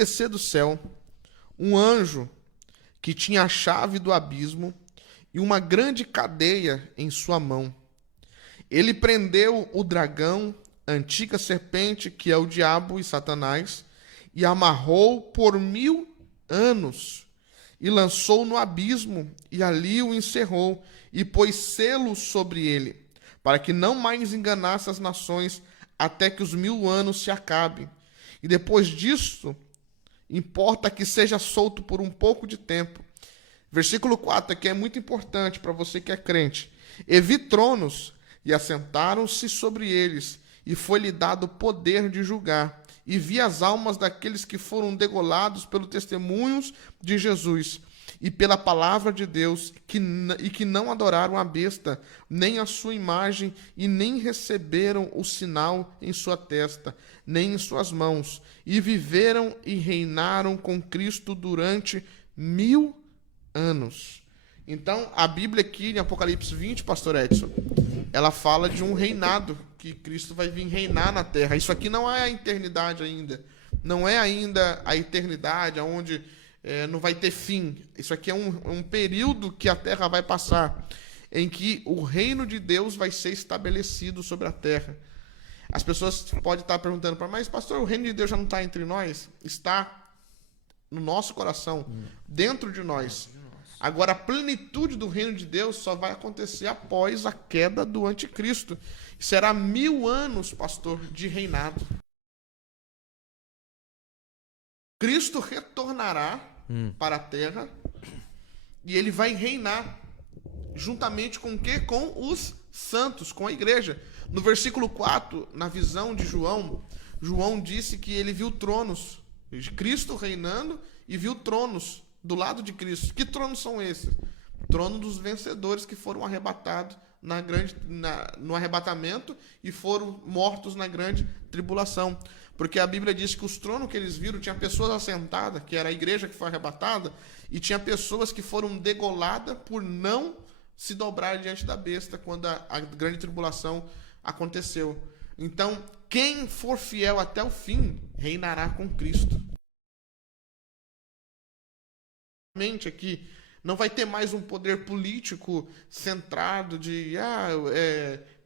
descer do céu um anjo que tinha a chave do abismo e uma grande cadeia em sua mão. Ele prendeu o dragão, a antiga serpente, que é o diabo e Satanás, e amarrou por 1000 anos, e lançou no abismo, e ali o encerrou, e pôs selo sobre ele, para que não mais enganasse as nações, até que os 1000 anos se acabem. E depois disso, importa que seja solto por um pouco de tempo. Versículo 4 aqui é muito importante para você que é crente. E vi tronos, e assentaram-se sobre eles, e foi-lhe dado poder de julgar. E vi as almas daqueles que foram degolados pelo testemunho de Jesus e pela palavra de Deus, e que não adoraram a besta, nem a sua imagem, e nem receberam o sinal em sua testa, nem em suas mãos, e viveram e reinaram com Cristo durante 1000 anos. Então, a Bíblia aqui, em Apocalipse 20, pastor Edson, ela fala de um reinado, que Cristo vai vir reinar na terra. Isso aqui não é a eternidade ainda. Não é ainda a eternidade, onde não vai ter fim. Isso aqui é um período que a terra vai passar, em que o reino de Deus vai ser estabelecido sobre a terra. As pessoas podem estar perguntando, mas pastor, o reino de Deus já não está entre nós? Está no nosso coração, dentro de nós. Agora, a plenitude do reino de Deus só vai acontecer após a queda do anticristo. Será 1000 anos, pastor, de reinado. Cristo retornará para a terra e ele vai reinar juntamente com o quê? Com os santos, com a igreja. No versículo 4, na visão de João, João disse que ele viu tronos, Cristo reinando, e viu tronos do lado de Cristo. Que tronos são esses? Trono dos vencedores que foram arrebatados no arrebatamento e foram mortos na grande tribulação. Porque a Bíblia diz que os tronos que eles viram tinha pessoas assentadas, que era a igreja que foi arrebatada, e tinha pessoas que foram degoladas por não se dobrar diante da besta quando a grande tribulação aconteceu. Então, quem for fiel até o fim, reinará com Cristo. Aqui não vai ter mais um poder político centrado de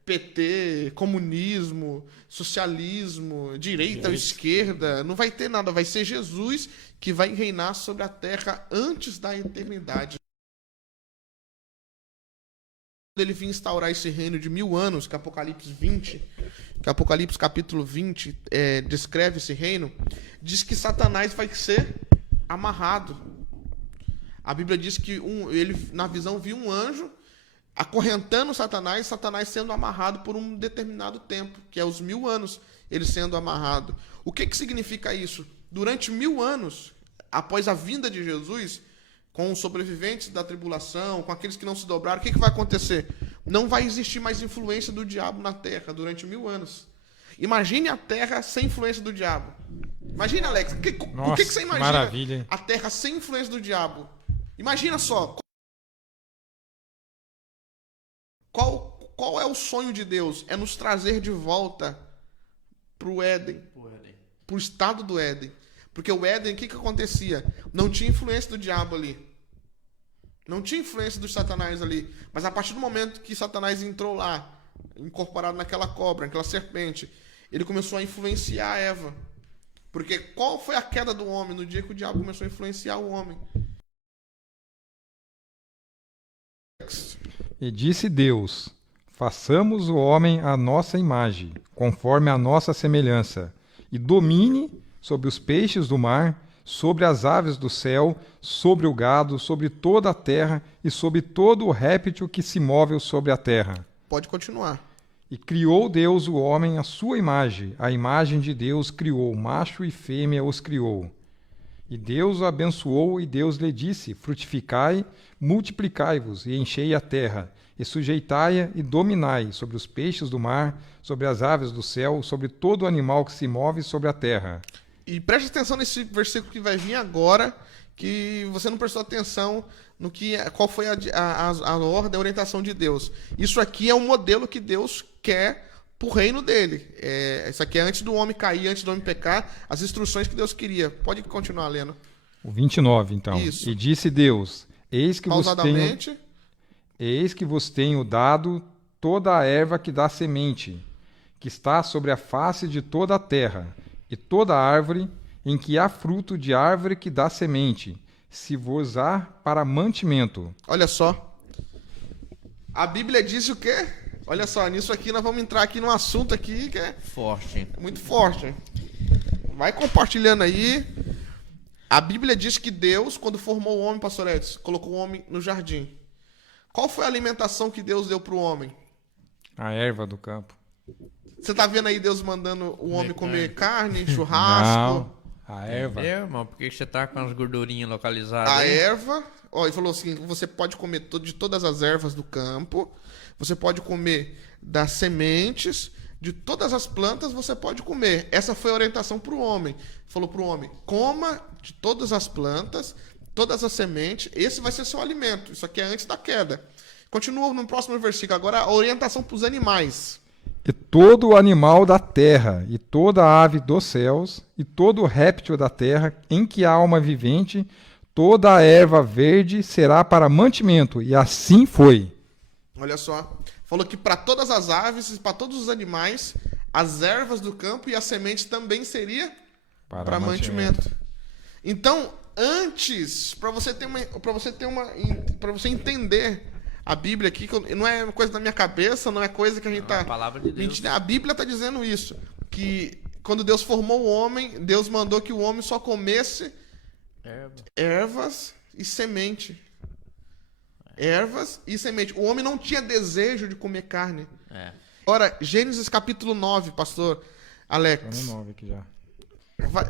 PT, comunismo, socialismo, direita ou esquerda. Não vai ter nada. Vai ser Jesus que vai reinar sobre a terra antes da eternidade. Ele vir instaurar esse reino de 1000 anos, que Apocalipse capítulo 20 descreve esse reino, diz que Satanás vai ser amarrado. A Bíblia diz que ele, na visão, viu um anjo acorrentando Satanás sendo amarrado por um determinado tempo, que é os 1000 anos, ele sendo amarrado. O que significa isso? Durante 1000 anos, após a vinda de Jesus, com os sobreviventes da tribulação, com aqueles que não se dobraram, o que vai acontecer? Não vai existir mais influência do diabo na terra durante 1000 anos. Imagine a terra sem influência do diabo. Imagina, Alex, o que você imagina? Maravilha. A terra sem influência do diabo. Imagina só. Qual é o sonho de Deus? É nos trazer de volta para o Éden. Para o estado do Éden. Porque o Éden, o que acontecia? Não tinha influência do diabo ali. Não tinha influência do Satanás ali. Mas a partir do momento que Satanás entrou lá, incorporado naquela cobra, naquela serpente, ele começou a influenciar a Eva. Porque qual foi a queda do homem no dia que o diabo começou a influenciar o homem? E disse Deus: façamos o homem à nossa imagem, conforme a nossa semelhança, e domine sobre os peixes do mar, sobre as aves do céu, sobre o gado, sobre toda a terra e sobre todo o réptil que se move sobre a terra. Pode continuar. E criou Deus o homem à sua imagem, a imagem de Deus criou, macho e fêmea os criou. E Deus o abençoou, e Deus lhe disse: frutificai, multiplicai-vos, e enchei a terra, e sujeitai-a, e dominai sobre os peixes do mar, sobre as aves do céu, sobre todo animal que se move sobre a terra. E preste atenção nesse versículo que vai vir agora, que você não prestou atenção no qual foi a ordem, a orientação de Deus. Isso aqui é um modelo que Deus quer pro reino dele. Isso aqui é antes do homem cair, antes do homem pecar, as instruções que Deus queria. Pode continuar lendo. O 29, então. Isso. E disse Deus, eis que Pausadamente. vos tenho dado toda a erva que dá semente, que está sobre a face de toda a terra, e toda árvore em que há fruto de árvore que dá semente, se vos há para mantimento. Olha só. A Bíblia diz o quê? Olha só, nisso aqui nós vamos entrar aqui num assunto aqui que é Forte. muito forte. Vai compartilhando aí. A Bíblia diz que Deus, quando formou o homem, pastor Edson, colocou o homem no jardim. Qual foi a alimentação que Deus deu para o homem? A erva do campo. Você tá vendo aí Deus mandando o homem comer carne, Não, churrasco, a erva. Entendeu, irmão? Por que você tá com as gordurinhas localizadas a aí? erva? Ó, ele falou assim, você pode comer de todas as ervas do campo, você pode comer das sementes, de todas as plantas você pode comer. Essa foi a orientação para o homem. Falou para o homem, coma de todas as plantas, todas as sementes, esse vai ser seu alimento. Isso aqui é antes da queda. Continua no próximo versículo. Agora a orientação para os animais. E todo animal da terra, e toda ave dos céus, e todo réptil da terra, em que há alma vivente, toda a erva verde será para mantimento. E assim foi. Olha só. Falou que para todas as aves e para todos os animais, as ervas do campo e as sementes também seria para mantimento. Então, antes, para você entender a Bíblia aqui, que não é coisa da minha cabeça, não é coisa que a gente É a palavra de Deus. A Bíblia está dizendo isso, que quando Deus formou o homem, Deus mandou que o homem só comesse ervas e semente. Ervas e semente. O homem não tinha desejo de comer carne. Ora, Gênesis capítulo 9, pastor Alex. Tô no 9 aqui já.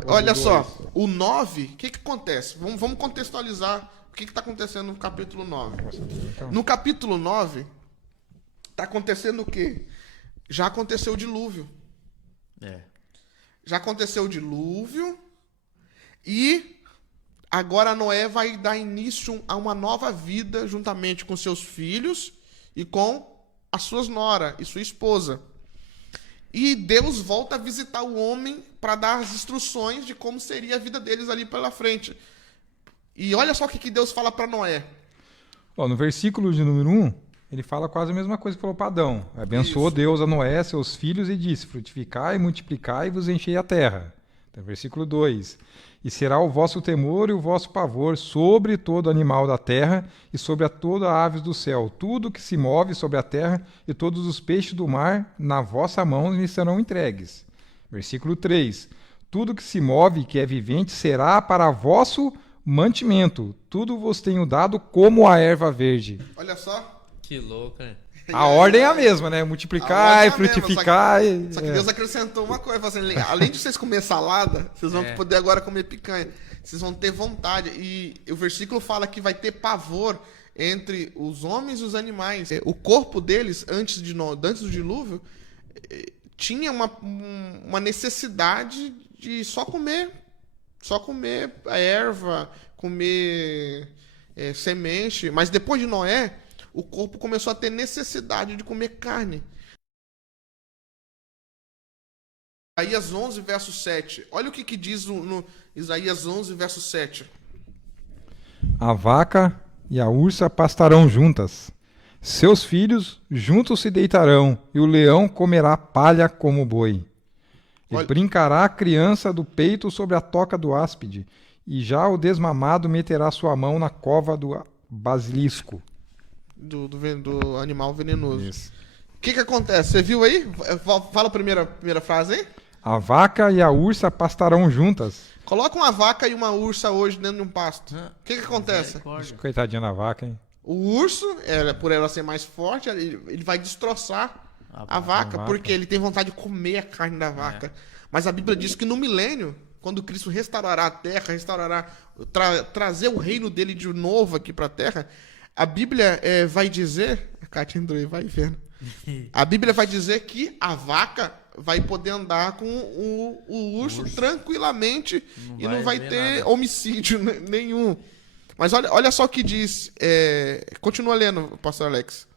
Olha só, o 9, o que acontece? Vamos contextualizar o que está acontecendo no capítulo 9. Então, No capítulo 9, está acontecendo o quê? Já aconteceu o dilúvio. Já aconteceu o dilúvio e agora Noé vai dar início a uma nova vida juntamente com seus filhos e com a sua nora e sua esposa. E Deus volta a visitar o homem para dar as instruções de como seria a vida deles ali pela frente. E olha só o que Deus fala para Noé. ó, no versículo de número 1, ele fala quase a mesma coisa que falou para Adão. Abençoou Isso. Deus a Noé, seus filhos, e disse, frutificai, multiplicai e vos enchei a terra. Então, versículo 2. E será o vosso temor e o vosso pavor sobre todo animal da terra e sobre toda a aves do céu. Tudo que se move sobre a terra e todos os peixes do mar, na vossa mão lhes serão entregues. Versículo 3. Tudo que se move e que é vivente será para vosso mantimento. Tudo vos tenho dado como a erva verde. Olha só. Que louco, né? A ordem é a mesma, né? Multiplicai, A ordem é a mesma, frutificai. Só que Deus acrescentou uma coisa. Falou assim, além de vocês comer salada, vocês vão poder agora comer picanha. Vocês vão ter vontade. E o versículo fala que vai ter pavor entre os homens e os animais. O corpo deles, antes do dilúvio, tinha uma necessidade de só comer a erva, comer semente. Mas depois de Noé, o corpo começou a ter necessidade de comer carne. Isaías 11, verso 7. Olha o que diz no Isaías 11, verso 7. A vaca e a ursa pastarão juntas. Seus filhos juntos se deitarão, e o leão comerá palha como o boi. E Olha- brincará a criança do peito sobre a toca do áspide, e já o desmamado meterá sua mão na cova do basilisco. Do animal venenoso. Isso. O que acontece? Você viu aí? Fala a primeira frase aí. A vaca e a ursa pastarão juntas. Coloca uma vaca e uma ursa hoje dentro de um pasto. O que acontece? Misericórdia. Coitadinha da vaca, hein? O urso, por ela ser mais forte, ele vai destroçar a vaca, porque ele tem vontade de comer a carne da vaca. Mas a Bíblia diz que no milênio, quando Cristo restaurará a terra, trazer o reino dele de novo aqui para a terra, a Bíblia vai dizer... A Kátia entrou aí, vai vendo. A Bíblia vai dizer que a vaca vai poder andar com o urso tranquilamente e não vai ver ter nada. homicídio nenhum. Mas olha só o que diz. Continua lendo, pastor Alex.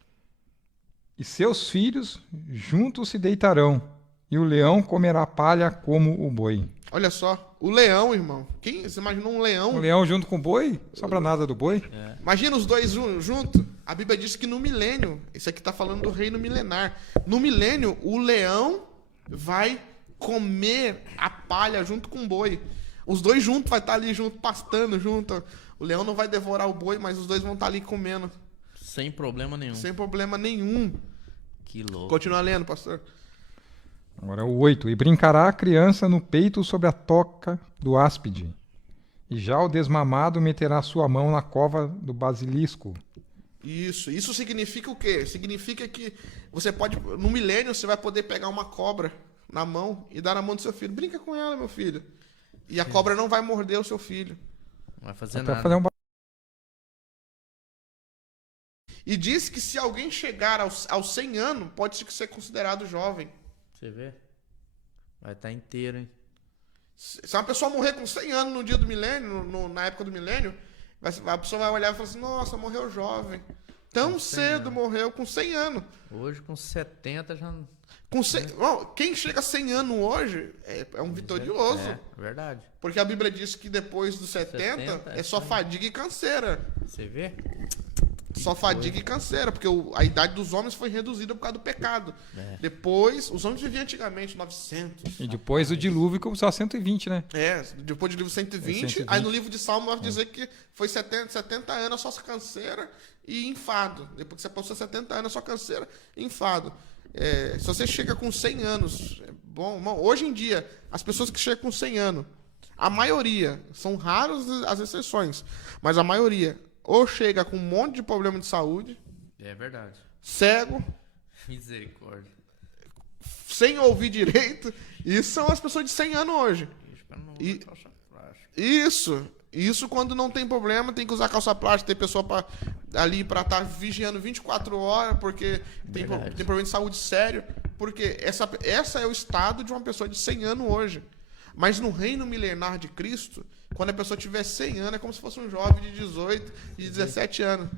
e seus filhos juntos se deitarão, e o leão comerá palha como o boi. Olha só, o leão, irmão. Você imaginou um leão? O leão junto com o boi? Sobra nada do boi? Imagina os dois juntos. A Bíblia diz que no milênio, isso aqui está falando do reino milenar. No milênio, o leão vai comer a palha junto com o boi. Os dois juntos vai estar ali junto, pastando junto. O leão não vai devorar o boi, mas os dois vão estar ali comendo. Sem problema nenhum. Sem problema nenhum. Que louco. Continua lendo, pastor. Agora o 8. E brincará a criança no peito sobre a toca do áspide. E já o desmamado meterá sua mão na cova do basilisco. Isso significa o quê? Significa que você pode, no milênio, você vai poder pegar uma cobra na mão e dar na mão do seu filho. Brinca com ela, meu filho. E a cobra não vai morder o seu filho. Não vai fazer Até nada. fazer um E diz que se alguém chegar aos 100 anos, pode ser considerado jovem. Você vê? Vai estar inteiro, hein? Se uma pessoa morrer com 100 anos no dia do milênio, na época do milênio, a pessoa vai olhar e falar assim, nossa, morreu jovem. Tão cedo morreu, com 100 anos. Hoje com 70 já... Com 100, quem chega a 100 anos hoje é um vitorioso. É, verdade. Porque a Bíblia diz que depois dos 70 é só fadiga e canseira. Você vê? Só fadiga e canseira, porque a idade dos homens foi reduzida por causa do pecado. Depois, os homens viviam antigamente 900. E depois o dilúvio começou a 120, né? Depois do livro 120, 120. aí no livro de Salmo vai dizer que foi 70 anos só canseira e enfado. Depois que você passou 70 anos só canseira e enfado. Se você chega com 100 anos, bom, hoje em dia, as pessoas que chegam com 100 anos, a maioria, são raras as exceções, mas a maioria ou chega com um monte de problema de saúde, É verdade. cego, Misericórdia. sem ouvir direito. Isso são as pessoas de 100 anos hoje. E- Isso quando não tem problema, tem que usar calça plástica, tem pessoa ali para estar vigiando 24 horas, porque tem problema de saúde sério. Porque essa é o estado de uma pessoa de 100 anos hoje. Mas no reino milenar de Cristo, quando a pessoa tiver 100 anos, é como se fosse um jovem de 18, de 17 anos.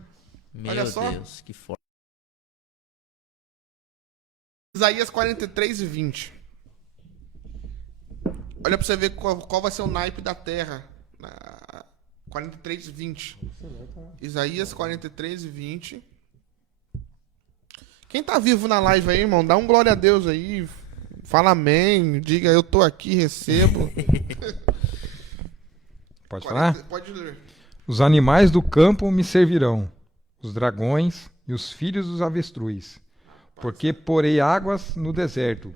Meu Olha só. Deus, que forte. Isaías 43 e 20. Olha pra você ver qual vai ser o naipe da terra. 43 e 20. Isaías 43 e 20. Quem tá vivo na live aí, irmão, dá um glória a Deus aí. Fala amém. Diga, eu tô aqui, recebo. Pode falar? Pode ler. Os animais do campo me servirão, os dragões e os filhos dos avestruz. Porque porei águas no deserto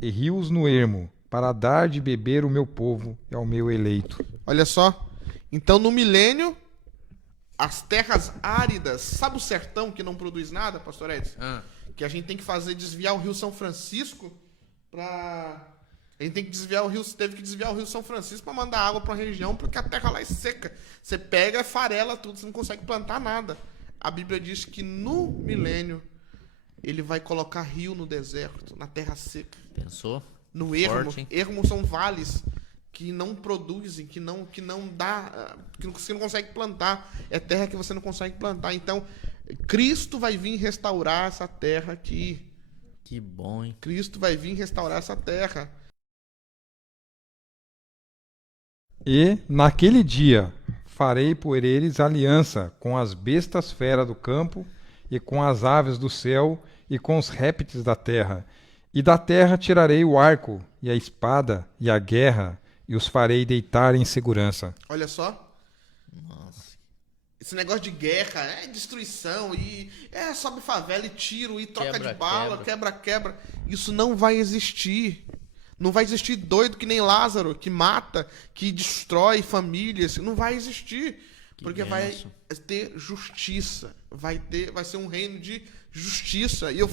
e rios no ermo, para dar de beber o meu povo e ao meu eleito. Olha só. Então, no milênio, as terras áridas, sabe o sertão que não produz nada, pastor Edson? Que a gente tem que desviar o Rio São Francisco para... A gente tem que teve que desviar o Rio São Francisco para mandar água para a região, porque a terra lá é seca. Você pega, farela tudo, você não consegue plantar nada. A Bíblia diz que no milênio ele vai colocar rio no deserto, na terra seca. Pensou? No ermo. Forte, hein? Ermo são vales que não produzem, que não dá, que você não consegue plantar. É terra que você não consegue plantar. Então, Cristo vai vir restaurar essa terra aqui. Que bom, hein? Cristo vai vir restaurar essa terra. E, naquele dia, farei por eles aliança com as bestas feras do campo, e com as aves do céu, e com os répteis da terra. E da terra tirarei o arco, e a espada, e a guerra, e os farei deitar em segurança. Olha só. Nossa. Esse negócio de guerra, destruição, e sobe favela e tiro, e troca Quebra, de bala, quebra. Isso não vai existir. Não vai existir doido que nem Lázaro, que mata, que destrói famílias. Não vai existir. Porque vai ter justiça. Vai ser um reino de justiça. E eu